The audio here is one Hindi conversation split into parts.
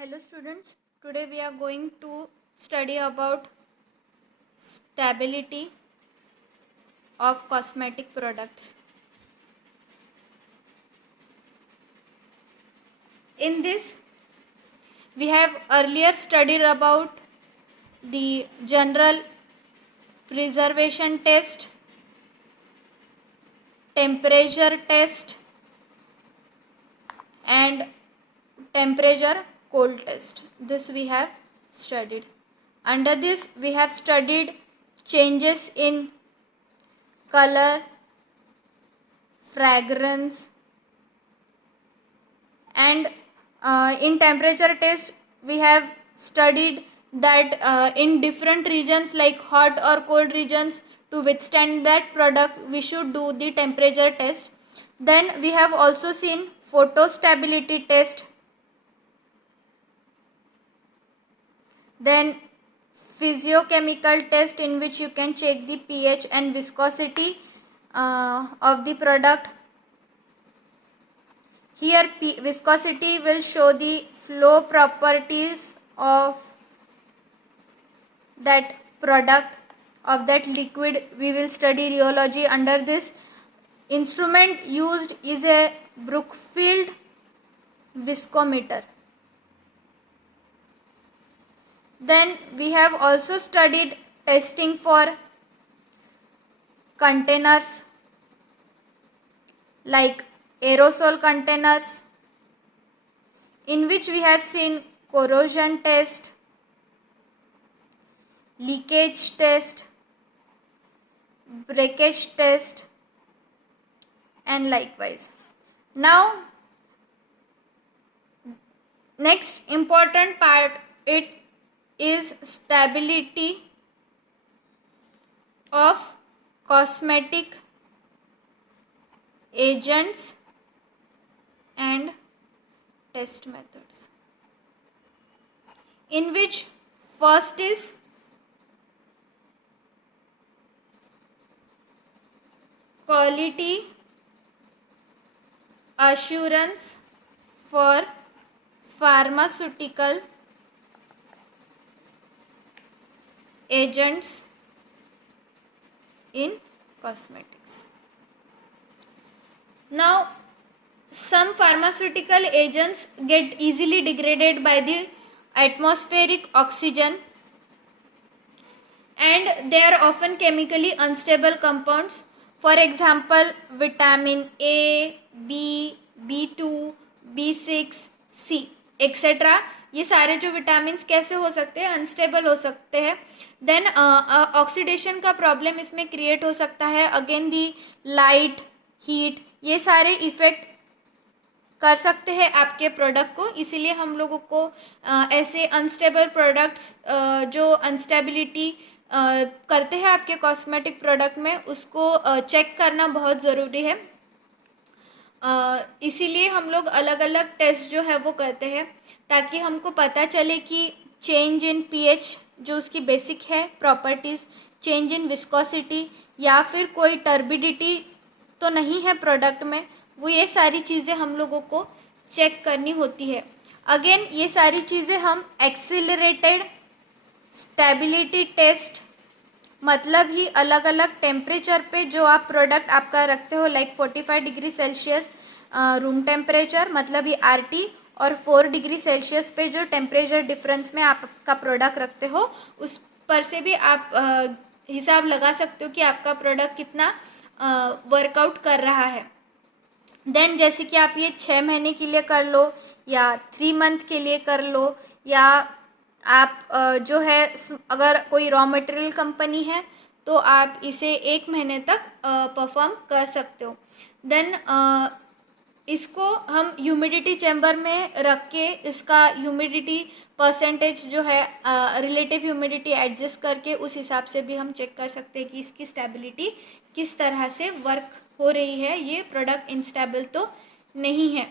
Hello students, today we are going to study about stability of cosmetic products. In this, we have earlier studied about the general preservation test, temperature test and temperature cold test. This we have studied. Under this we have studied changes in color, fragrance, and in temperature test we have studied that in different regions like hot or cold regions, to withstand that product we should do the temperature test. Then we have also seen photostability test, then physiochemical test in which you can check the pH and viscosity of the product. Here viscosity will show the flow properties of that product, of that liquid. We will study rheology. Under this, instrument used is a Brookfield viscometer. Then we have also studied testing for containers like aerosol containers, in which we have seen corrosion test, leakage test, breakage test, and likewise. Now, next important part it is stability of cosmetic agents and test methods, in which first is quality assurance for pharmaceutical agents in cosmetics. Now, some pharmaceutical agents get easily degraded by the atmospheric oxygen, and they are often chemically unstable compounds. For example, vitamin A, B, B2, B6, C, etc. ये सारे जो विटामिन्स कैसे हो सकते हैं, अनस्टेबल हो सकते हैं. देन ऑक्सीडेशन का प्रॉब्लम इसमें क्रिएट हो सकता है. अगेन दी लाइट, हीट, ये सारे इफेक्ट कर सकते हैं आपके प्रोडक्ट को. इसीलिए हम लोगों को ऐसे अनस्टेबल प्रोडक्ट्स जो अनस्टेबिलिटी करते हैं आपके कॉस्मेटिक प्रोडक्ट में, उसको चेक करना बहुत ज़रूरी है. इसीलिए हम लोग अलग अलग टेस्ट जो है वो करते हैं, ताकि हमको पता चले कि चेंज इन पीएच जो उसकी बेसिक है प्रॉपर्टीज़, चेंज इन विस्कोसिटी, या फिर कोई टर्बिडिटी तो नहीं है प्रोडक्ट में. वो ये सारी चीज़ें हम लोगों को चेक करनी होती है. अगेन ये सारी चीज़ें हम एक्सीलरेटेड स्टेबिलिटी टेस्ट, मतलब ही अलग अलग टेम्परेचर पे जो आप प्रोडक्ट आपका रखते हो, like 45 degree Celsius room temperature, मतलब ये RT, और 4 डिग्री सेल्सियस पे जो टेम्परेचर डिफरेंस में आपका प्रोडक्ट रखते हो, उस पर से भी आप हिसाब लगा सकते हो कि आपका प्रोडक्ट कितना वर्कआउट कर रहा है. देन जैसे कि आप ये 6 महीने के लिए कर लो, या 3 मंथ के लिए कर लो, या आप जो है अगर कोई रॉ मटेरियल कंपनी है तो आप इसे 1 महीने तक परफॉर्म कर सकते हो. देन इसको हम ह्यूमिडिटी चैम्बर में रख के इसका ह्यूमिडिटी परसेंटेज जो है रिलेटिव ह्यूमिडिटी एडजस्ट करके उस हिसाब से भी हम चेक कर सकते हैं कि इसकी स्टेबिलिटी किस तरह से वर्क हो रही है, ये प्रोडक्ट इनस्टेबल तो नहीं है.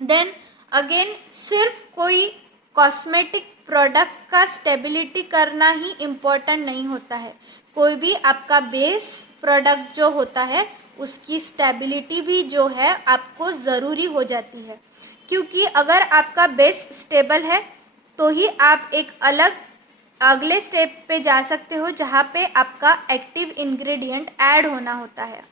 देन अगेन सिर्फ कोई कॉस्मेटिक प्रोडक्ट का स्टेबिलिटी करना ही इम्पोर्टेंट नहीं होता है. कोई भी आपका बेस प्रोडक्ट जो होता है उसकी स्टेबिलिटी भी जो है आपको ज़रूरी हो जाती है. क्योंकि अगर आपका बेस स्टेबल है तो ही आप एक अगले स्टेप पे जा सकते हो जहाँ पे आपका एक्टिव इंग्रेडिएंट ऐड होना होता है।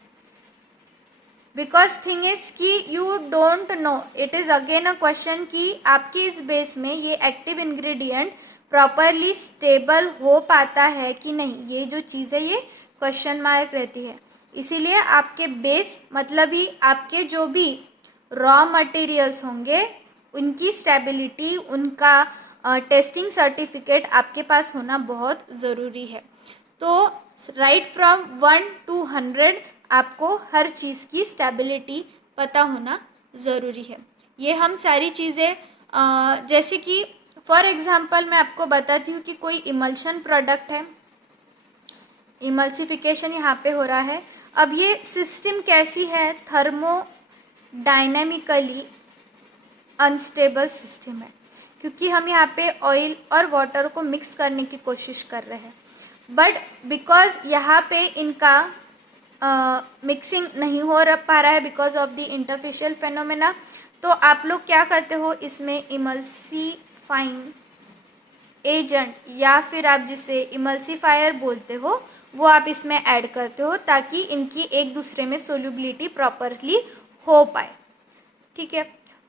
बिकॉज थिंग इज कि you don't know, it is again a question कि आपके इस बेस में ये एक्टिव इंग्रेडिएंट प्रॉपरली स्टेबल हो पाता है कि नहीं, ये जो चीज़ है ये क्वेश्चन मार्क रहती है। इसीलिए आपके बेस मतलब ही आपके जो भी रॉ मटेरियल्स होंगे उनकी स्टेबिलिटी, उनका टेस्टिंग सर्टिफिकेट आपके पास होना बहुत ज़रूरी है। तो राइट फ्रॉम 1 to 100 आपको हर चीज़ की स्टेबिलिटी पता होना ज़रूरी है। ये हम सारी चीज़ें जैसे कि फॉर एग्ज़ाम्पल मैं आपको बताती हूँ कि कोई इमल्शन प्रोडक्ट है, इमल्सिफिकेशन यहाँ पे हो रहा है। अब ये सिस्टम कैसी है, थर्मोडायनेमिकली अनस्टेबल सिस्टम है, क्योंकि हम यहाँ पे ऑयल और वाटर को मिक्स करने की कोशिश कर रहे हैं, बट बिकॉज यहाँ पे इनका मिक्सिंग नहीं हो पा रहा है because of the interfacial phenomena, तो आप लोग क्या करते हो, इसमें इमल्सीफाइंग एजेंट या फिर आप जिसे इमल्सीफायर बोलते हो वो आप इसमें ऐड करते हो ताकि इनकी एक दूसरे में सोल्यूबिलिटी प्रॉपरली हो पाए। ठीक है,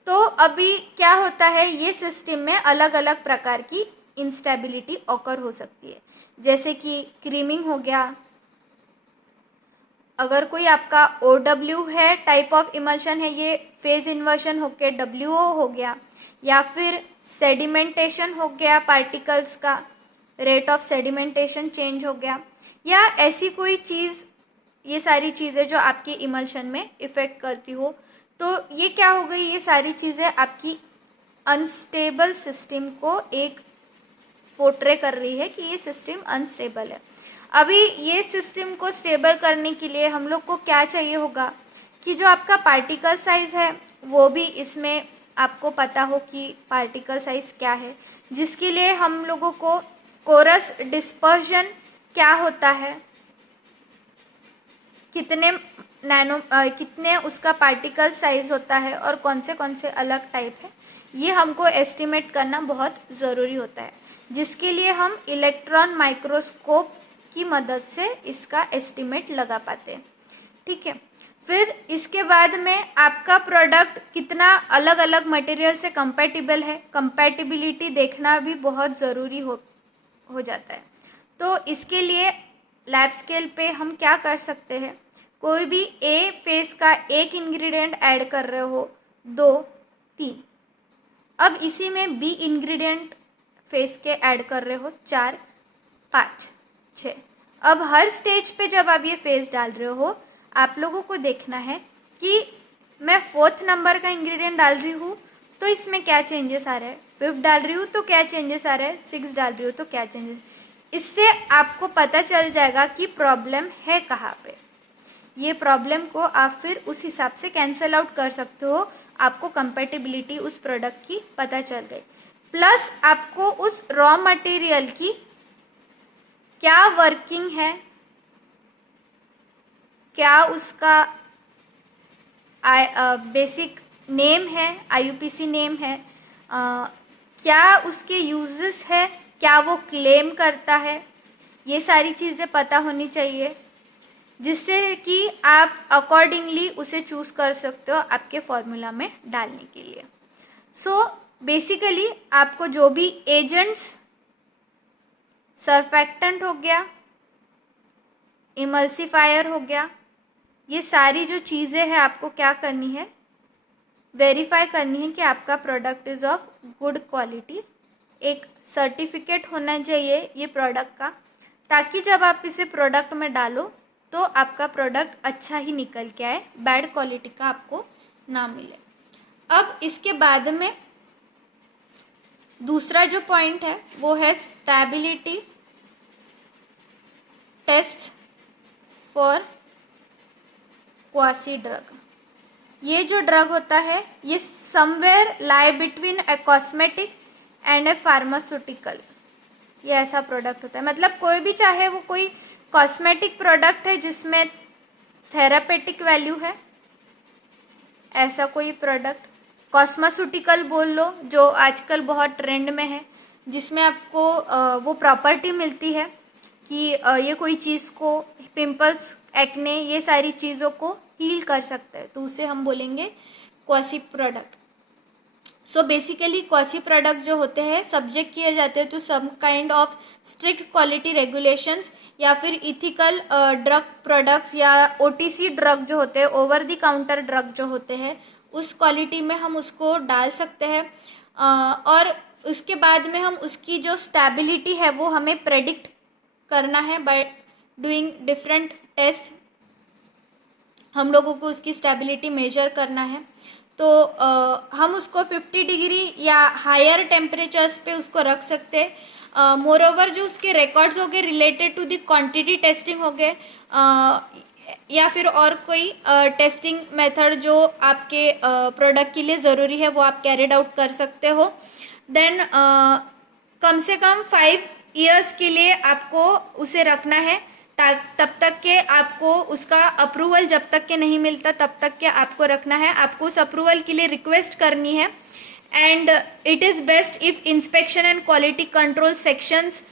तो अभी क्या होता है, ये सिस्टम में अलग अलग प्रकार की इंस्टेबिलिटी ऑकर हो सकती है, जैसे कि क्रीमिंग हो गया, अगर कोई आपका OW है, टाइप ऑफ इमल्शन है, ये फेज इन्वर्शन होके WO हो गया, या फिर सेडिमेंटेशन हो गया, पार्टिकल्स का रेट ऑफ सेडिमेंटेशन चेंज हो गया, या ऐसी कोई चीज़, ये सारी चीज़ें जो आपकी इमल्शन में इफ़ेक्ट करती हो, तो ये क्या हो गई, ये सारी चीज़ें आपकी अनस्टेबल सिस्टम को एक पोर्ट्रे कर रही है कि ये सिस्टम अनस्टेबल है। अभी ये सिस्टम को स्टेबल करने के लिए हम लोग को क्या चाहिए होगा कि जो आपका पार्टिकल साइज़ है वो भी इसमें आपको पता हो कि पार्टिकल साइज़ क्या है, जिसके लिए हम लोगों को कोरस डिस्पर्जन क्या होता है, कितने उसका पार्टिकल साइज़ होता है और कौन से अलग टाइप है, ये हमको एस्टिमेट करना बहुत ज़रूरी होता है, जिसके लिए हम इलेक्ट्रॉन माइक्रोस्कोप की मदद से इसका एस्टिमेट लगा पाते हैं। ठीक है, फिर इसके बाद में आपका प्रोडक्ट कितना अलग अलग मटेरियल से कंपैटिबल है, कंपैटिबिलिटी देखना भी बहुत ज़रूरी हो जाता है। तो इसके लिए लैब स्केल पे हम क्या कर सकते हैं, कोई भी ए फेस का एक इंग्रेडिएंट ऐड कर रहे हो, 2, 3, अब इसी में बी इंग्रेडिएंट फेस के ऐड कर रहे हो 4, 5, 6। अब हर स्टेज पे जब आप ये फेस डाल रहे हो, आप लोगों को देखना है कि मैं 4th नंबर का इंग्रेडिएंट डाल रही हूँ तो इसमें क्या चेंजेस आ रहा है, 5th डाल रही हूँ तो क्या चेंजेस आ रहा है, 6 डाल रही हूँ तो क्या चेंजेस। इससे आपको पता चल जाएगा कि प्रॉब्लम है कहाँ पे। ये प्रॉब्लम को आप फिर उस हिसाब से कैंसिल आउट कर सकते हो, आपको कंपैटिबिलिटी उस प्रोडक्ट की पता चल गई, प्लस आपको उस रॉ मटेरियल की क्या वर्किंग है, क्या उसका बेसिक नेम है, IUPAC नेम है, क्या उसके यूजेस है, क्या वो क्लेम करता है, ये सारी चीज़ें पता होनी चाहिए, जिससे कि आप अकॉर्डिंगली उसे चूज़ कर सकते हो आपके फॉर्मूला में डालने के लिए। सो बेसिकली आपको जो भी एजेंट्स, सरफेक्टेंट हो गया, इमल्सिफायर हो गया, ये सारी जो चीज़ें हैं आपको क्या करनी है, वेरीफाई करनी है कि आपका product is of good quality. एक सर्टिफिकेट होना चाहिए ये प्रोडक्ट का, ताकि जब आप इसे प्रोडक्ट में डालो तो आपका प्रोडक्ट अच्छा ही निकल के आए, बैड क्वालिटी का आपको ना मिले। अब इसके बाद में दूसरा जो पॉइंट है वो है stability test for quasi drug. ये जो ड्रग होता है ये somewhere lie between a cosmetic and a pharmaceutical, ये ऐसा प्रोडक्ट होता है। मतलब कोई भी, चाहे वो कोई कॉस्मेटिक प्रोडक्ट है जिसमें थेरापेटिक वैल्यू है, ऐसा कोई प्रोडक्ट, कॉस्मेटिकल बोल लो, जो आजकल बहुत ट्रेंड में है, जिसमें आपको वो प्रॉपर्टी मिलती है कि ये कोई चीज़ को, पिंपल्स, एक्ने, ये सारी चीज़ों को हील कर सकता है, तो उसे हम बोलेंगे quasi product. So basically quasi product जो होते हैं सब्जेक्ट किए जाते हैं to some kind of strict quality regulations, या फिर इथिकल ड्रग प्रोडक्ट्स, या ओटीसी ड्रग जो होते हैं, ओवर द काउंटर ड्रग जो होते हैं, उस क्वालिटी में हम उसको डाल सकते हैं। और उसके बाद में हम उसकी जो स्टेबिलिटी है वो हमें प्रेडिक्ट करना है बाय डूइंग डिफरेंट टेस्ट। हम लोगों को उसकी स्टेबिलिटी मेजर करना है, तो हम उसको 50 डिग्री या हायर टेम्परेचर्स पे उसको रख सकते हैं। मोर ओवर जो उसके रिकॉर्ड्स हो गए related to the quantity testing हो गए, या फिर और कोई टेस्टिंग मेथड जो आपके प्रोडक्ट के लिए ज़रूरी है वो आप कैरिड आउट कर सकते हो। देन कम से कम 5 ईयर्स के लिए आपको उसे रखना है, तब तक के आपको उसका अप्रूवल जब तक के नहीं मिलता तब तक के आपको रखना है। आपको उस अप्रूवल के लिए रिक्वेस्ट करनी है, and it is best if inspection and quality control sections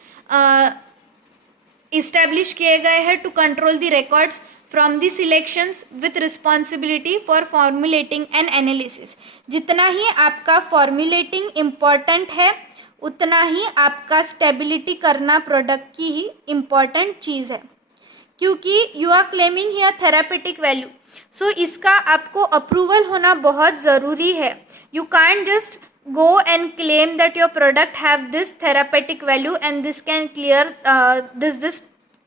establish किए गए हैं to control the records from the selections with responsibility for formulating and analysis. जितना ही आपका फॉर्मुलेटिंग इम्पॉर्टेंट है उतना ही आपका स्टेबिलिटी करना प्रोडक्ट की ही इम्पॉर्टेंट चीज़ है, क्योंकि you are claiming here therapeutic value. So इसका आपको अप्रूवल होना बहुत ज़रूरी है। You can't just go and claim that your product have this therapeutic value and this can clear this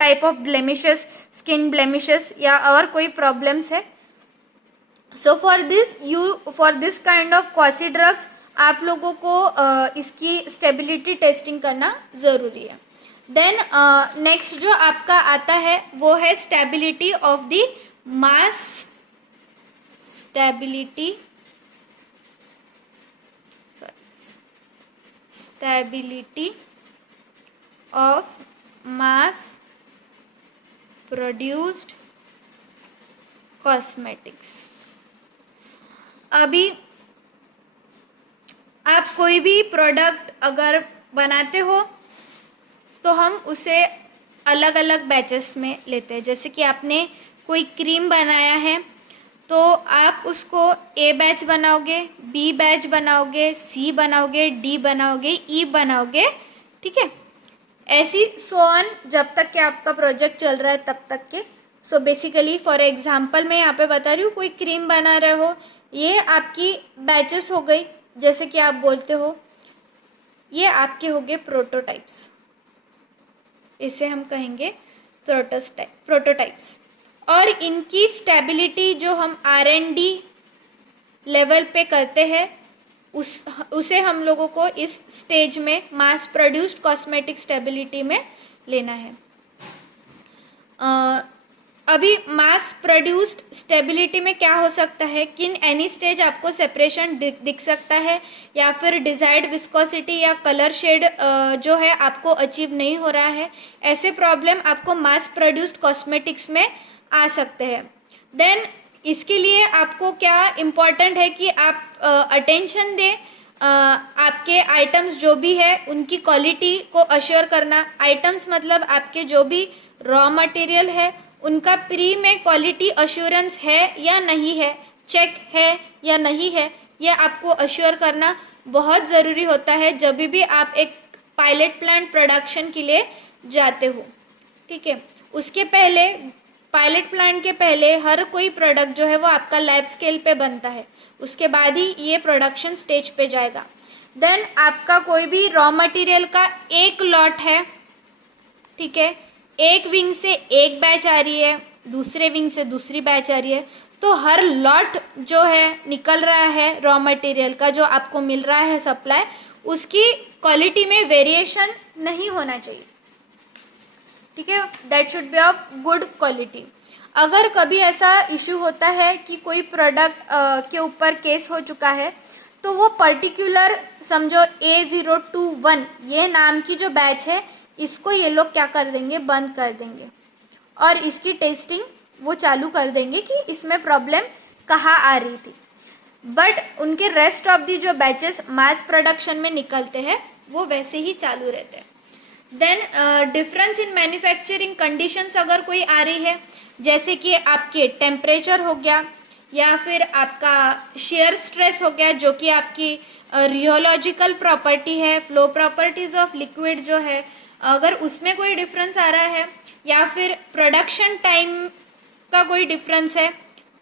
type of blemishes, skin blemishes या और कोई problems है। So for this kind of quasi drugs आप लोगों को इसकी स्टेबिलिटी टेस्टिंग करना ज़रूरी है। देन नेक्स्ट जो आपका आता है वो है stability of the mass, stability of mass produced cosmetics। अभी आप कोई भी प्रोडक्ट अगर बनाते हो तो हम उसे अलग अलग बैचेस में लेते हैं। जैसे कि आपने कोई क्रीम बनाया है तो आप उसको ए बैच बनाओगे, बी बैच बनाओगे, सी बनाओगे, डी बनाओगे, ई बनाओगे, ठीक है। ऐसी सो ऑन जब तक कि आपका प्रोजेक्ट चल रहा है तब तक के। सो बेसिकली फॉर एग्जांपल मैं यहाँ पे बता रही हूँ, कोई क्रीम बना रहे हो, ये आपकी बैचेस हो गई, जैसे कि आप बोलते हो ये आपके हो गए प्रोटोटाइप्स, इसे हम कहेंगे प्रोटोटाइप्स। और इनकी स्टेबिलिटी जो हम R&D लेवल पे करते हैं उसे हम लोगों को इस स्टेज में मास प्रोड्यूस्ड कॉस्मेटिक स्टेबिलिटी में लेना है। अभी मास प्रोड्यूस्ड स्टेबिलिटी में क्या हो सकता है कि इन एनी स्टेज आपको सेपरेशन दिख सकता है, या फिर डिजायर्ड विस्कोसिटी या कलर शेड जो है आपको अचीव नहीं हो रहा है। ऐसे प्रॉब्लम आपको मास प्रोड्यूस्ड कॉस्मेटिक्स में आ सकते हैं। देन इसके लिए आपको क्या इम्पॉर्टेंट है कि आप अटेंशन दें, आपके आइटम्स जो भी है उनकी क्वालिटी को अश्योर करना। आइटम्स मतलब आपके जो भी रॉ मटेरियल है उनका प्री में क्वालिटी अश्योरेंस है या नहीं है, चेक है या नहीं है, यह आपको अश्योर करना बहुत ज़रूरी होता है जब भी आप एक पायलट प्लांट प्रोडक्शन के लिए जाते हो, ठीक है। उसके पहले, पायलट प्लांट के पहले हर कोई प्रोडक्ट जो है वो आपका लैब स्केल पे बनता है, उसके बाद ही ये प्रोडक्शन स्टेज पे जाएगा। देन आपका कोई भी रॉ मटेरियल का एक लॉट है, ठीक है, एक विंग से एक बैच आ रही है, दूसरे विंग से दूसरी बैच आ रही है, तो हर लॉट जो है निकल रहा है रॉ मटेरियल का जो आपको मिल रहा है सप्लाई, उसकी क्वालिटी में वेरिएशन नहीं होना चाहिए, ठीक है। That should be of good quality. अगर कभी ऐसा इशू होता है कि कोई प्रोडक्ट के ऊपर केस हो चुका है तो वो पर्टिकुलर समझो A021 ये नाम की जो बैच है इसको ये लोग क्या कर देंगे, बंद कर देंगे और इसकी टेस्टिंग वो चालू कर देंगे कि इसमें प्रॉब्लम कहाँ आ रही थी। बट उनके रेस्ट ऑफ दी जो बैचेस मास प्रोडक्शन में निकलते हैं वो वैसे ही चालू रहते हैं। Then difference in manufacturing conditions अगर कोई आ रही है, जैसे कि आपके टेम्परेचर हो गया या फिर आपका शेयर स्ट्रेस हो गया, जो कि आपकी रियोलॉजिकल प्रॉपर्टी है, फ्लो प्रॉपर्टीज ऑफ लिक्विड जो है, अगर उसमें कोई डिफरेंस आ रहा है या फिर प्रोडक्शन टाइम का कोई डिफरेंस है,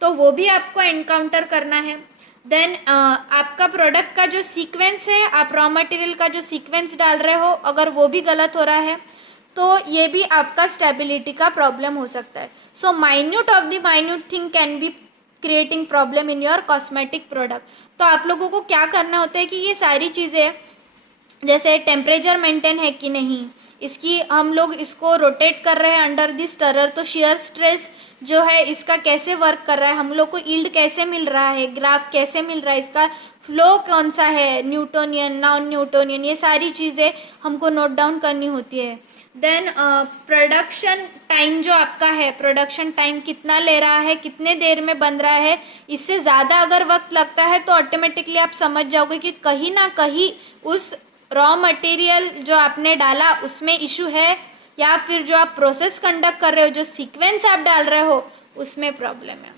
तो वो भी आपको एनकाउंटर करना है। देन आपका प्रोडक्ट का जो सीक्वेंस है, आप रॉ मटेरियल का जो सीक्वेंस डाल रहे हो, अगर वो भी गलत हो रहा है तो ये भी आपका स्टेबिलिटी का प्रॉब्लम हो सकता है। So minute of the minute thing can be creating problem in your cosmetic product. तो आप लोगों को क्या करना होता है कि ये सारी चीज़ें, जैसे टेम्परेचर मेंटेन है कि नहीं, इसकी हम लोग इसको रोटेट कर रहे हैं अंडर द स्टरर, तो शेयर स्ट्रेस जो है इसका कैसे वर्क कर रहा है, हम लोग को यील्ड कैसे मिल रहा है, ग्राफ कैसे मिल रहा है, इसका फ्लो कौन सा है, न्यूटोनियन नॉन न्यूटोनियन, ये सारी चीज़ें हमको नोट डाउन करनी होती है। देन प्रोडक्शन टाइम जो आपका है, प्रोडक्शन टाइम कितना ले रहा है, कितने देर में बन रहा है, इससे ज़्यादा अगर वक्त लगता है तो ऑटोमेटिकली आप समझ जाओगे कि कहीं ना कहीं उस रॉ मटेरियल जो आपने डाला उसमें इशू है, या फिर जो आप प्रोसेस कंडक्ट कर रहे हो, जो सीक्वेंस आप डाल रहे हो, उसमें प्रॉब्लम है।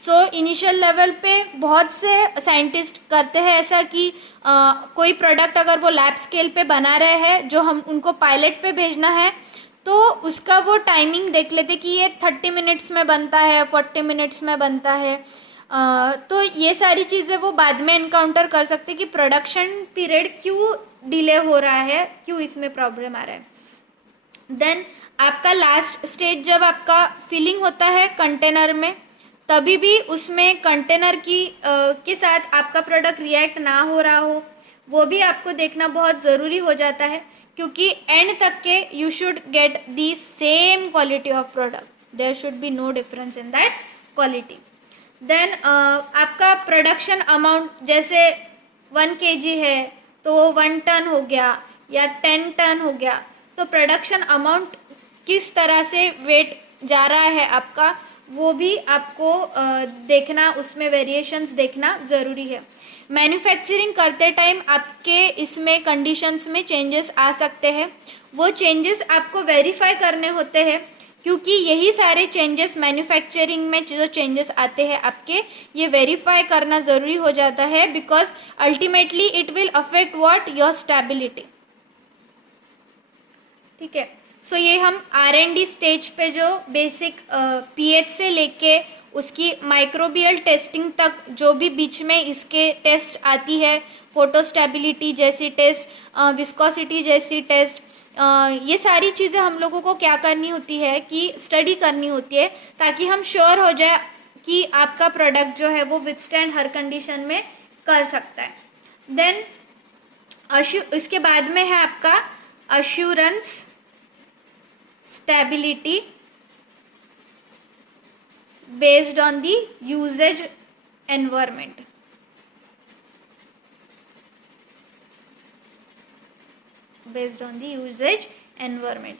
सो इनिशियल लेवल पे बहुत से साइंटिस्ट करते हैं ऐसा कि कोई प्रोडक्ट अगर वो लैब स्केल पे बना रहे हैं, जो हम उनको पायलट पे भेजना है, तो उसका वो टाइमिंग देख लेते कि ये 30 मिनट्स में बनता है, 40 मिनट्स में बनता है। तो ये सारी चीज़ें वो बाद में एनकाउंटर कर सकते कि प्रोडक्शन पीरियड क्यों डिले हो रहा है, क्यों इसमें प्रॉब्लम आ रहा है। देन आपका लास्ट स्टेज जब आपका फिलिंग होता है कंटेनर में, तभी भी उसमें कंटेनर की के साथ आपका प्रोडक्ट रिएक्ट ना हो रहा हो, वो भी आपको देखना बहुत ज़रूरी हो जाता है, क्योंकि एंड तक के you should get the same quality of product, there should be no difference in that quality. Then आपका प्रोडक्शन अमाउंट जैसे 1 kg है तो 1 टन हो गया या 10 टन हो गया, तो प्रोडक्शन अमाउंट किस तरह से वेट जा रहा है आपका, वो भी आपको देखना, उसमें वेरिएशंस देखना ज़रूरी है। मैन्युफैक्चरिंग करते टाइम आपके इसमें कंडीशंस में चेंजेस आ सकते हैं, वो चेंजेस आपको वेरीफाई करने होते हैं, क्योंकि यही सारे चेंजेस मैन्युफैक्चरिंग में जो चेंजेस आते हैं आपके, ये वेरीफाई करना ज़रूरी हो जाता है, because ultimately it will affect what, your stability. ठीक है, सो ये हम R&D स्टेज पे जो बेसिक pH से लेके उसकी माइक्रोबियल टेस्टिंग तक जो भी बीच में इसके टेस्ट आती है, फोटो स्टेबिलिटी जैसी टेस्ट, विस्कोसिटी जैसी टेस्ट, ये सारी चीज़ें हम लोगों को क्या करनी होती है कि स्टडी करनी होती है, ताकि हम श्योर हो जाए कि आपका प्रोडक्ट जो है वो विथस्टैंड हर कंडीशन में कर सकता है। देन इसके बाद में है आपका assurance stability based on the usages environment. Based on the usages environment,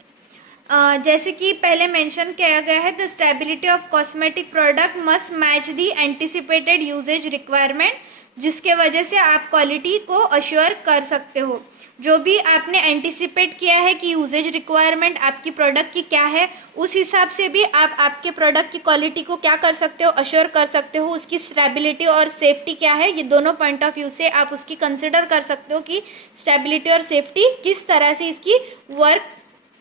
जैसे कि पहले मेंशन किया गया है, the stability of cosmetic product must match the anticipated usages requirement, जिसके वजह से आप क्वालिटी को अश्योर कर सकते हो। जो भी आपने एंटिसिपेट किया है कि यूजेज रिक्वायरमेंट आपकी प्रोडक्ट की क्या है, उस हिसाब से भी आप आपके प्रोडक्ट की क्वालिटी को क्या कर सकते हो, अश्योर कर सकते हो। उसकी स्टेबिलिटी और सेफ्टी क्या है, ये दोनों पॉइंट ऑफ व्यू से आप उसकी कंसिडर कर सकते हो कि स्टेबिलिटी और सेफ्टी किस तरह से इसकी वर्क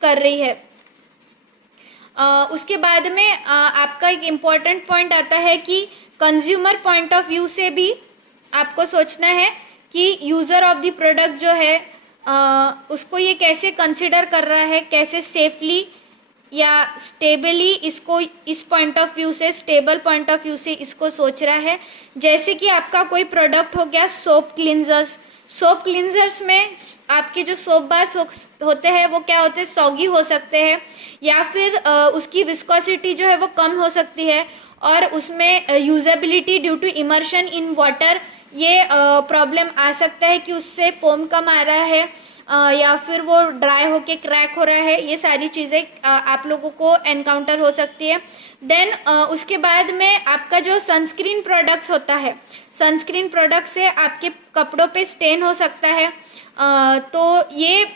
कर रही है। उसके बाद में आपका एक इम्पॉर्टेंट पॉइंट आता है कि कंज्यूमर पॉइंट ऑफ व्यू से भी आपको सोचना है कि यूज़र ऑफ द प्रोडक्ट जो है उसको ये कैसे कंसिडर कर रहा है, कैसे सेफली या स्टेबली इसको, इस पॉइंट ऑफ व्यू से, स्टेबल पॉइंट ऑफ व्यू से इसको सोच रहा है। जैसे कि आपका कोई प्रोडक्ट हो गया सोप क्लिनजर्स, सोप क्लिनजर्स में आपके जो सोप बार्स होते हैं वो क्या होते हैं, सॉगी हो सकते हैं, या फिर उसकी विस्कोसिटी जो है वो कम हो सकती है, और उसमें usability due to immersion in water, ये प्रॉब्लम आ सकता है कि उससे फोम कम आ रहा है, या फिर वो ड्राई होके क्रैक हो रहा है, ये सारी चीज़ें आप लोगों को एनकाउंटर हो सकती है। देन उसके बाद में आपका जो सनस्क्रीन प्रोडक्ट्स होता है, सनस्क्रीन प्रोडक्ट से आपके कपड़ों पे स्टेन हो सकता है। तो ये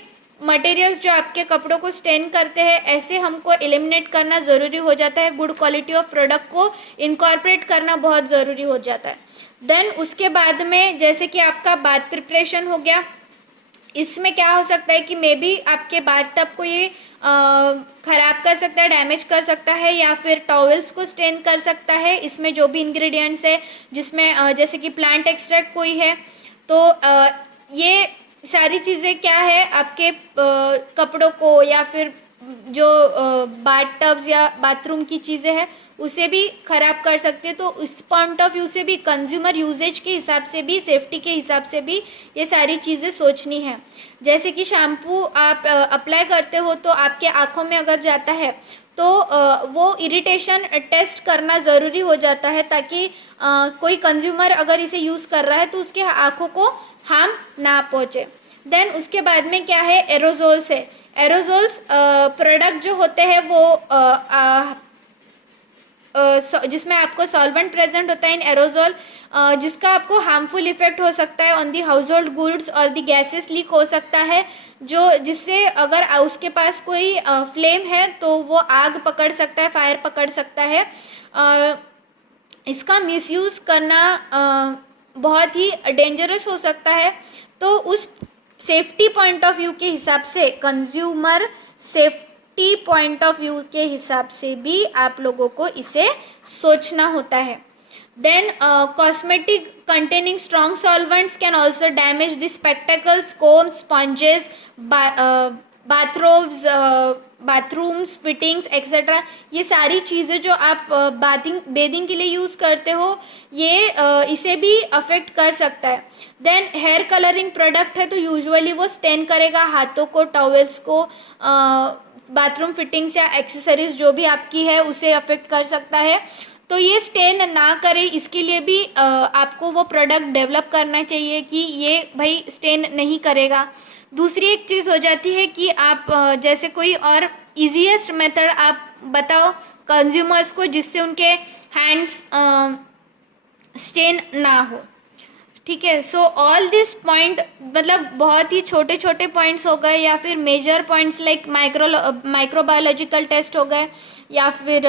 मटेरियल्स जो आपके कपड़ों को स्टेन करते हैं, ऐसे हमको एलिमिनेट करना ज़रूरी हो जाता है। गुड क्वालिटी ऑफ प्रोडक्ट को इनकॉर्पोरेट करना बहुत ज़रूरी हो जाता है। देन उसके बाद में जैसे कि आपका बाथ प्रिपरेशन हो गया, इसमें क्या हो सकता है कि मे बी आपके बाथ टब को ये ख़राब कर सकता है, डैमेज कर सकता है, या फिर टॉवल्स को स्टेन कर सकता है। इसमें जो भी इंग्रेडिएंट्स है, जिसमें जैसे कि प्लांट एक्सट्रैक्ट कोई है, तो ये सारी चीज़ें क्या है आपके कपड़ों को या फिर जो बाथ टब्स या बाथरूम की चीज़ें हैं उसे भी ख़राब कर सकती है। तो इस पॉइंट ऑफ व्यू से भी, कंज्यूमर यूजेज के हिसाब से भी, सेफ्टी के हिसाब से भी ये सारी चीज़ें सोचनी है। जैसे कि शैम्पू आप अप्लाई करते हो तो आपके आँखों में अगर जाता है तो वो इरिटेशन टेस्ट करना ज़रूरी हो जाता है, ताकि कोई कंज्यूमर अगर इसे यूज़ कर रहा है तो उसके आँखों को हार्म ना पहुँचे। देन उसके बाद में क्या है, एरोजोल्स है। एरोजोल्स प्रोडक्ट जो होते हैं वो जिसमें आपको सॉल्वेंट प्रेजेंट होता है इन एरोजोल, जिसका आपको हार्मफुल इफेक्ट हो सकता है on the house hold goods, और दी गैसेस लीक हो सकता है, जो जिससे अगर उसके पास कोई फ्लेम है तो वो आग पकड़ सकता है, फायर पकड़ सकता है। इसका मिसयूज़ करना बहुत ही डेंजरस हो सकता है। तो उस सेफ्टी पॉइंट ऑफ व्यू के हिसाब से, consumer safety point of view के हिसाब से भी आप लोगों को इसे सोचना होता है। Then cosmetic containing strong solvents can also damage the spectacles, combs, sponges, bathrobes, bathrooms, fittings etc. ये सारी चीज़ें जो आप बेदिंग के लिए यूज़ करते हो, ये इसे भी अफेक्ट कर सकता है। देन हेयर कलरिंग प्रोडक्ट है तो यूजुअली वो स्टेन करेगा हाथों को, टॉवेल्स को, बाथरूम फिटिंग्स या एक्सेसरीज जो भी आपकी है उसे अफेक्ट कर सकता है। तो ये स्टेन ना करे, इसके लिए भी आपको वो प्रोडक्ट डेवलप करना चाहिए कि ये भाई स्टेन नहीं करेगा। दूसरी एक चीज़ हो जाती है कि आप जैसे कोई और इजीएस्ट मेथड आप बताओ कंज्यूमर्स को जिससे उनके हैंड्स स्टेन ना हो। ठीक है, सो ऑल दिस पॉइंट मतलब बहुत ही छोटे छोटे पॉइंट्स हो गए, या फिर major points like microbiological test हो गए, या फिर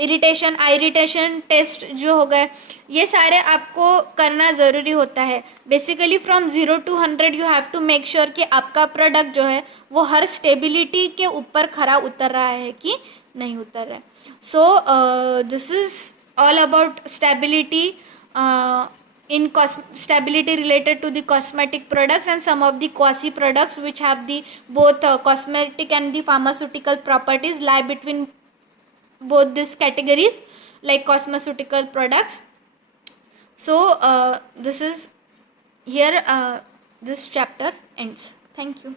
इरिटेशन टेस्ट जो हो गए, ये सारे आपको करना ज़रूरी होता है। Basically from 0 to 100 you have to make sure कि आपका प्रोडक्ट जो है वो हर स्टेबिलिटी के ऊपर खरा उतर रहा है कि नहीं उतर रहा है। So this is all about stability in stability related to the cosmetic products, and some of the quasi products which have the both cosmetic and the pharmaceutical properties lie between both these categories like cosmeceutical products. So this is here this chapter ends. Thank you.